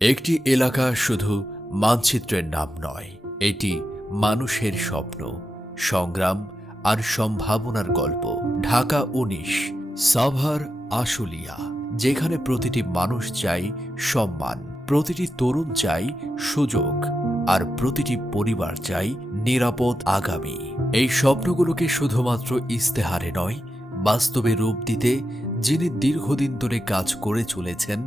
একটি এলাকা শুধু মানচিত্রের নাম নয়, এটি মানুষের স্বপ্ন, সংগ্রাম আর সম্ভাবনার গল্প। ঢাকা ১৯ সাভার আশুলিয়া, যেখানে প্রতিটি মানুষ চায় সম্মান, প্রতিটি তরুণ চায় সুযোগ, আর প্রতিটি পরিবার চায় নিরাপদ আগামী। এই স্বপ্নগুলোকে শুধুমাত্র ইস্তেহারে নয়, বাস্তবে রূপ দিতে যিনি দীর্ঘদিন ধরে কাজ করে চলেছেন,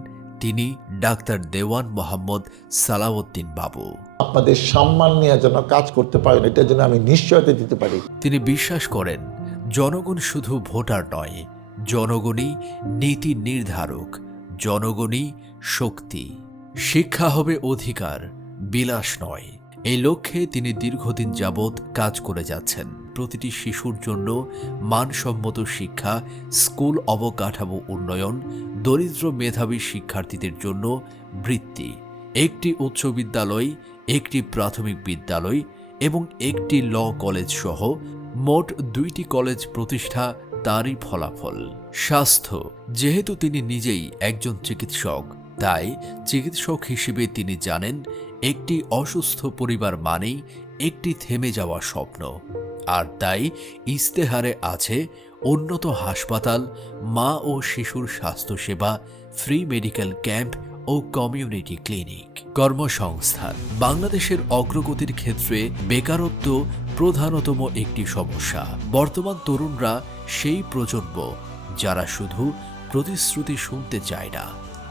তিনি ডাক্তার দেওয়ান মোহাম্মদ সালাউদ্দিন বাবু। আপনাদের সম্মান নিয়ে যেন কাজ করতে পারেন, এটার জন্য আমি নিশ্চয়তা দিতে পারি। তিনি বিশ্বাস করেন জনগণ শুধু ভোটার নয়, জনগণই নীতি নির্ধারক, জনগণই শক্তি। শিক্ষা হবে অধিকার, বিলাস নয়। এই লক্ষ্যে তিনি দীর্ঘদিন যাবৎ কাজ করে যাচ্ছেন। প্রতিটি শিশুর জন্য মানসম্মত শিক্ষা, স্কুল অবকাঠামো উন্নয়ন, দরিদ্র মেধাবী শিক্ষার্থীদের জন্য বৃত্তি, একটি উচ্চ বিদ্যালয়, একটি প্রাথমিক বিদ্যালয় এবং একটি ল কলেজ সহ মোট ২টি কলেজ প্রতিষ্ঠা তারই ফলাফল। স্বাস্থ্য, যেহেতু তিনি নিজেই একজন চিকিৎসক, তাই চিকিৎসক হিসেবে তিনি জানেন একটি অসুস্থ পরিবার মানেই একটি থেমে যাওয়া স্বপ্ন। আর তাই ইস্তেহারে আছে উন্নত হাসপাতাল, মা ও শিশুর স্বাস্থ্যসেবা, ফ্রি মেডিকেল ক্যাম্প ও কমিউনিটি ক্লিনিক। কর্মসংস্থান, বাংলাদেশের অগ্রগতির ক্ষেত্রে বেকারত্ব প্রধানতম একটি সমস্যা। বর্তমান তরুণরা সেই প্রজন্ম যারা শুধু প্রতিশ্রুতি শুনতে চায় না,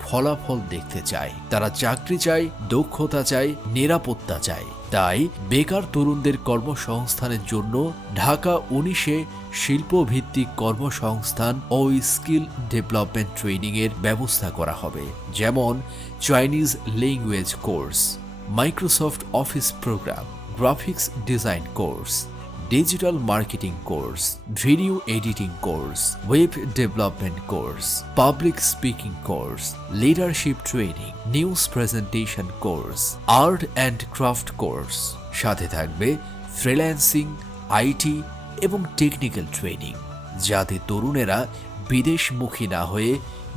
ফলাফল দেখতে চায়। তারা চাকরি চায়, দক্ষতা চায়, নিরাপত্তা চায়। তাই বেকার তরুণদের কর্মসংস্থানের জন্য ঢাকা ১৯-এ শিল্পভিত্তিক কর্মসংস্থান ও স্কিল ডেভেলপমেন্ট ট্রেনিং এর ব্যবস্থা করা হবে, যেমন Chinese language course, Microsoft Office program, graphics design course, digital marketing course, video editing course, web development course, public speaking course, leadership training, news presentation course, art and craft course. সাথে থাকবে freelancing, IT এবং technical training, যাতে তরুণেরা বিদেশমুখী না হয়ে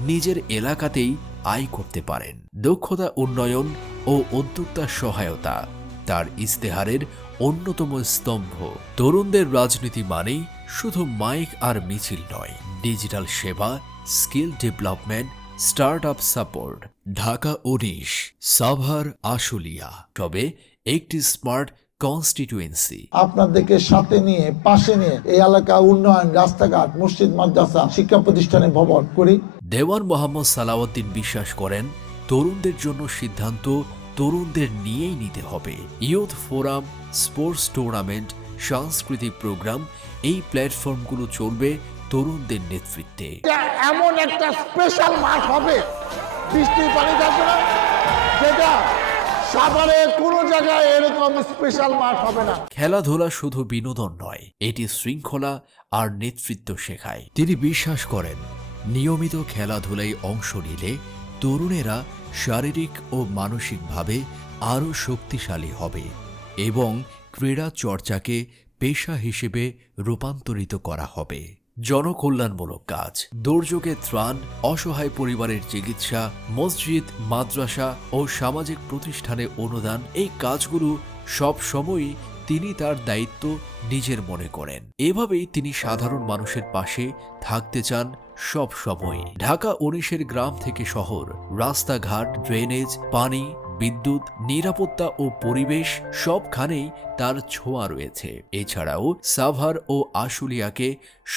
নিজের এলাকাতেই আয় করতে পারেন। দক্ষতা উন্নয়ন ও উদ্যোক্তা সহায়তা তার ইস্তেহারের অন্যতম স্তম্ভ। তরুণদের রাজনীতি মানেই শুধু মাইক আর মিছিল নয়, ডিজিটাল সেবা, skill development, start up support. Dhaka ১৯ Savar Ashulia, তবে একটি স্মার্ট কনস্টিটিউয়েন্সি। আপনাদেরকে সাথে নিয়ে, পাশে নিয়ে এই এলাকা উন্নয়ন, রাস্তাঘাট, মসজিদ, মাদ্রাসা, শিক্ষা প্রতিষ্ঠানে ভবন করি। দেওয়ান মোহাম্মদ সালাউদ্দিন বিশ্বাস করেন তরুণদের জন্য সিদ্ধান্ত তরুণদের নিয়েই নিতে হবে। ইয়ুথ ফোরাম, স্পোর্টস টুর্নামেন্ট, সাংস্কৃতিক প্রোগ্রাম, এই প্ল্যাটফর্মগুলো চলবে তরুণদের নেতৃত্বে। এমন একটা স্পেশাল মাঠ হবে, বৃষ্টির পানি থাকবে না, যেটা সাভারের কোনো জায়গায় এরকম স্পেশাল মাঠ হবে না। খেলাধুলা শুধু বিনোদন নয়, এটি শৃঙ্খলা আর নেতৃত্ব শেখায়। তিনি বিশ্বাস করেন নিয়মিত খেলাধুলায় অংশ নিলে তরুণেরা শারীরিক ও মানসিকভাবে আরও শক্তিশালী হবে এবং ক্রীড়া চর্চাকে পেশা হিসেবে রূপান্তরিত করা হবে। জনকল্যাণমূলক কাজ, দুর্যোগে ত্রাণ, অসহায় পরিবারের চিকিৎসা, মসজিদ, মাদ্রাসা ও সামাজিক প্রতিষ্ঠানে অনুদান, এই কাজগুলো সব সময়ই তিনি তার দায়িত্ব নিজের মনে করেন। এভাবেই তিনি সাধারণ মানুষের পাশে থাকতে চান সব সময়। ঢাকা ১৯-এর গ্রাম থেকে শহর, রাস্তাঘাট, ড্রেনেজ, পানি, বিদ্যুৎ, নিরাপত্তা ও পরিবেশ সবখানেই তার ছোঁয়া রয়েছে। এছাড়াও সাভার ও আশুলিয়াকে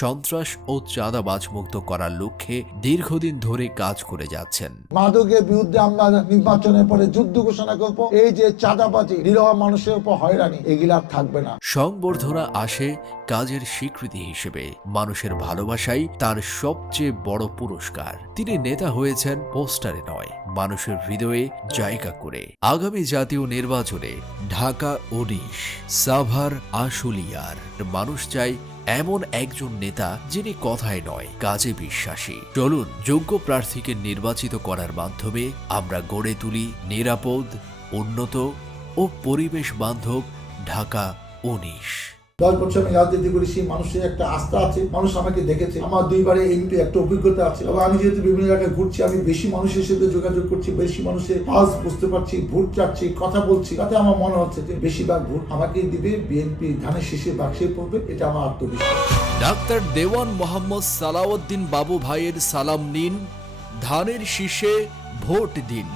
সন্ত্রাস ও চাঁদাবাজ মুক্ত করার লক্ষ্যে দীর্ঘদিন ধরে কাজ করে যাচ্ছেন। মাদকের বিরুদ্ধে আমরা নির্বাচনের পরে যুদ্ধ ঘোষণা করব। এই যে চাঁদাবাজি, নিরহ মানুষের উপর হয়রানি, এগুলা থাকবে না। সংবর্ধনা আসে কাজের স্বীকৃতি হিসেবে। মানুষের ভালোবাসাই তার সবচেয়ে বড় পুরস্কার। তিনি নেতা হয়েছেন পোস্টারে নয়, মানুষের হৃদয়ে জায়গা করে। আগামী জাতীয় নির্বাচনে ঢাকা ১৯ সাভার আশুলিয়ার মানুষ চাই এমন একজন নেতা যিনি কথায় নয়, কাজে বিশ্বাসী। চলুন যোগ্য প্রার্থীকে নির্বাচিত করার মাধ্যমে আমরা গড়ে তুলি নিরাপদ, উন্নত ও পরিবেশ বান্ধব ঢাকা ১৯। 10 বছর আমি রাজনীতি করি, সেই মানুষের একটা আস্থা আছে, মানুষ আমাকে দেখেছে, আমার 2 বারে এমপি একটা অভিজ্ঞতা আছে, এবং আমি যেহেতু বিভিন্ন জায়গায় ঘুরছি, আমি বেশি মানুষের সাথে যোগাযোগ করছি, বেশি মানুষের পালস বুঝতে পারছি, ভোট চাচ্ছি, কথা বলছি, তাতে আমার মনে হচ্ছে যে বেশিরভাগ ভোট আমাকেই দিবে, বিএনপি ধানের শীষে বাক্সে পড়বে, এটা আমার আত্মবিশ্বাস। ডাক্তার দেওয়ান মোহাম্মদ সালাউদ্দিন বাবু ভাইয়ের সালাম নিন, ধানের শীষে ভোট দিন।